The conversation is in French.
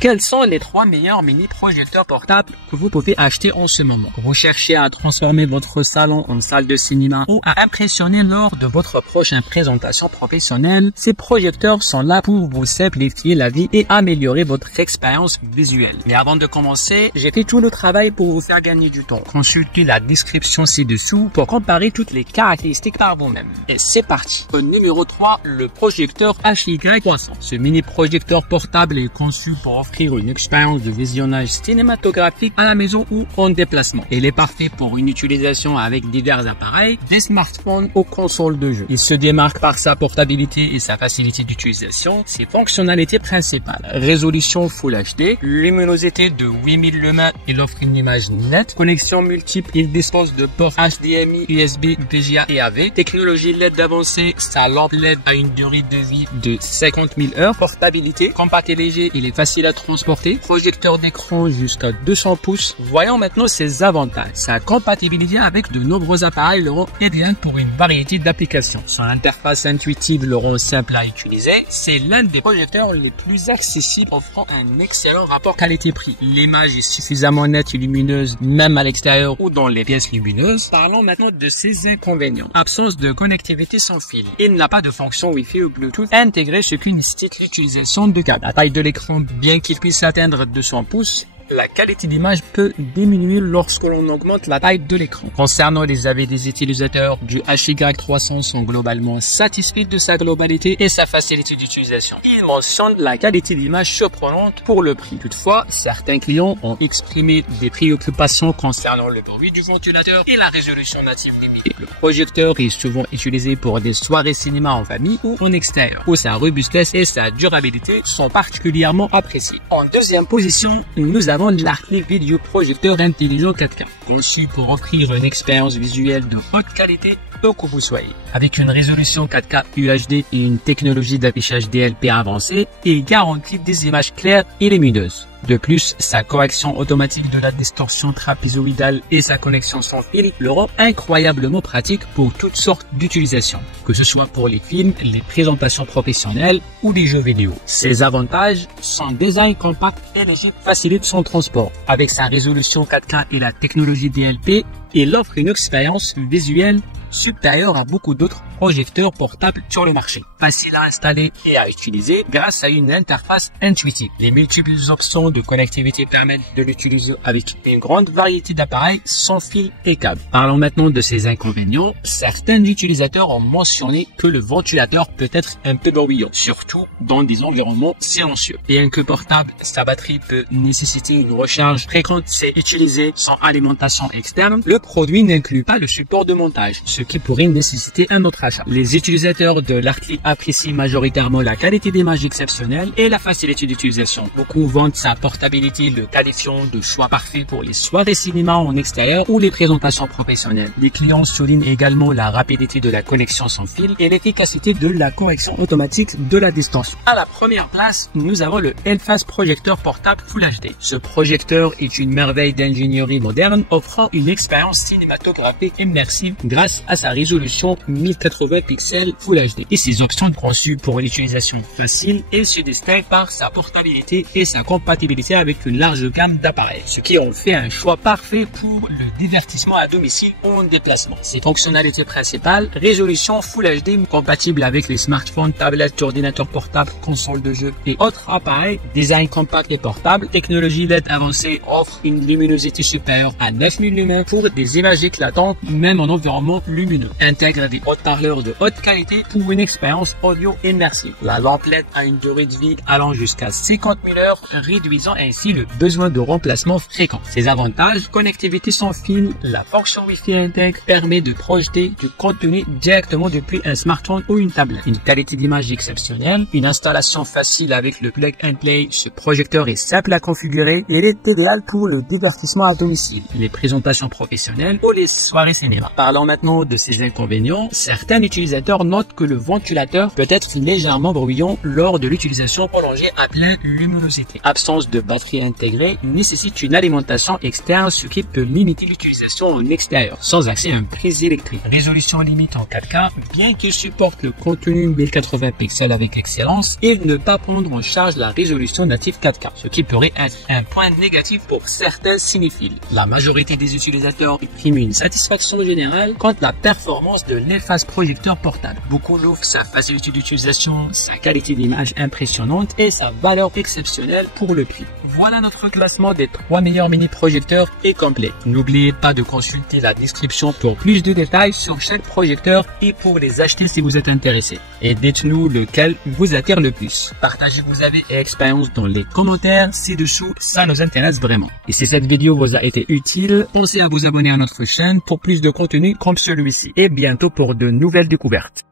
Quels sont les 3 meilleurs mini projecteurs portables que vous pouvez acheter en ce moment? Vous cherchez à transformer votre salon en salle de cinéma ou à impressionner lors de votre prochaine présentation professionnelle? Ces projecteurs sont là pour vous simplifier la vie et améliorer votre expérience visuelle. Mais avant de commencer, j'ai fait tout le travail pour vous faire gagner du temps. Consultez la description ci-dessous pour comparer toutes les caractéristiques par vous-même. Et c'est parti. Au numéro 3, le projecteur HY300. Ce mini projecteur portable est conçu pour offrir une expérience de visionnage cinématographique à la maison ou en déplacement. Il est parfait pour une utilisation avec divers appareils, des smartphones aux consoles de jeux. Il se démarque par sa portabilité et sa facilité d'utilisation. Ses fonctionnalités principales: résolution Full HD, luminosité de 8000 lumens, il offre une image nette, connexion multiple, il dispose de ports HDMI, USB, VGA et AV, technologie LED avancée, sa lampe LED a une durée de vie de 50 000 heures, portabilité, compact et léger, il est facile à transporter, projecteur d'écran jusqu'à 200 pouces. Voyons maintenant ses avantages. Sa compatibilité avec de nombreux appareils le rend idéal pour une variété d'applications. Son interface intuitive le rend simple à utiliser. C'est l'un des projecteurs les plus accessibles, offrant un excellent rapport qualité-prix. L'image est suffisamment nette et lumineuse même à l'extérieur ou dans les pièces lumineuses. Parlons maintenant de ses inconvénients. Absence de connectivité sans fil. Il n'a pas de fonction Wi-Fi ou Bluetooth intégrée, ce qui nécessite l'utilisation de câbles. La taille de l'écran, bien qu'il puisse atteindre 200 pouces, la qualité d'image peut diminuer lorsque l'on augmente la taille de l'écran. Concernant les avis des utilisateurs du HY300 sont globalement satisfaits de sa globalité et sa facilité d'utilisation. Ils mentionnent la qualité d'image surprenante pour le prix. Toutefois, certains clients ont exprimé des préoccupations concernant le bruit du ventilateur et la résolution native limitée. Le projecteur est souvent utilisé pour des soirées cinéma en famille ou en extérieur, où sa robustesse et sa durabilité sont particulièrement appréciées. En deuxième position, nous avons l'Arclight Video Projecteur Intelligent 4K, conçu pour offrir une expérience visuelle de haute qualité où que vous soyez. Avec une résolution 4K UHD et une technologie d'affichage DLP avancée, il garantit des images claires et lumineuses. De plus, sa correction automatique de la distorsion trapézoïdale et sa connexion sans fil le rend incroyablement pratique pour toutes sortes d'utilisations, que ce soit pour les films, les présentations professionnelles ou les jeux vidéo. Ses avantages: son design compact et léger facilite son transport. Avec sa résolution 4K et la technologie DLP, il offre une expérience visuelle supérieure à beaucoup d'autres projecteurs portables sur le marché. Facile à installer et à utiliser grâce à une interface intuitive. Les multiples options de connectivité permettent de l'utiliser avec une grande variété d'appareils sans fil et câbles. Parlons maintenant de ses inconvénients. Certains utilisateurs ont mentionné que le ventilateur peut être un peu bruyant, surtout dans des environnements silencieux. Bien que portable, sa batterie peut nécessiter une recharge fréquente. C'est utilisé sans alimentation externe. Le produit n'inclut pas le support de montage, ce qui pourrait nécessiter un autre achat. Les utilisateurs de l'Arclight apprécient majoritairement la qualité d'image exceptionnelle et la facilité d'utilisation. Beaucoup vantent sa portabilité, le qualifiant de choix parfait pour les soirées cinéma en extérieur ou les présentations professionnelles. Les clients soulignent également la rapidité de la connexion sans fil et l'efficacité de la correction automatique de la distance. À la première place, nous avons le Elphase Projecteur Portable Full HD. Ce projecteur est une merveille d'ingénierie moderne, offrant une expérience cinématographique immersive grâce à sa résolution 1080 pixels Full HD et ses options conçues pour l'utilisation facile. Il se distingue par sa portabilité et sa compatibilité avec une large gamme d'appareils, ce qui en fait un choix parfait pour le divertissement à domicile ou en déplacement. Ses fonctionnalités principales: résolution Full HD compatible avec les smartphones, tablettes, ordinateurs portables, consoles de jeux et autres appareils, design compact et portable, technologie LED avancée, offre une luminosité supérieure à 9000 lumens pour des images éclatantes même en environnement lumineux, intègre des haute-parleurs de haute qualité pour une expérience audio immersive. La lampe LED a une durée de vie allant jusqu'à 50 000 heures, réduisant ainsi le besoin de remplacement fréquent. Ses avantages: connectivité sans fil, la fonction Wi-Fi intègre permet de projeter du contenu directement depuis un smartphone ou une tablette. Une qualité d'image exceptionnelle, une installation facile avec le plug and play. Ce projecteur est simple à configurer et il est idéal pour le divertissement à domicile, les présentations professionnelles ou les soirées cinéma. Parlons maintenant de ses inconvénients. Certains certains utilisateurs notent que le ventilateur peut être légèrement bruyant lors de l'utilisation prolongée à pleine luminosité. Absence de batterie intégrée nécessite une alimentation externe, ce qui peut limiter l'utilisation en extérieur, sans accès à une prise électrique. Résolution limite en 4K, bien qu'il supporte le contenu 1080 pixels avec excellence, il ne pas prendre en charge la résolution native 4K, ce qui pourrait être un point négatif pour certains cinéphiles. La majorité des utilisateurs expriment une satisfaction générale quant à la performance de l'interface projecteur portable. Beaucoup louent sa facilité d'utilisation, sa qualité d'image impressionnante et sa valeur exceptionnelle pour le prix. Voilà notre classement des 3 meilleurs mini-projecteurs est complet. N'oubliez pas de consulter la description pour plus de détails sur chaque projecteur et pour les acheter si vous êtes intéressé. Et dites-nous lequel vous attire le plus. Partagez vos avis et expériences dans les commentaires ci-dessous, ça nous intéresse vraiment. Et si cette vidéo vous a été utile, pensez à vous abonner à notre chaîne pour plus de contenu comme celui-ci. Et bientôt pour de nouvelles découvertes.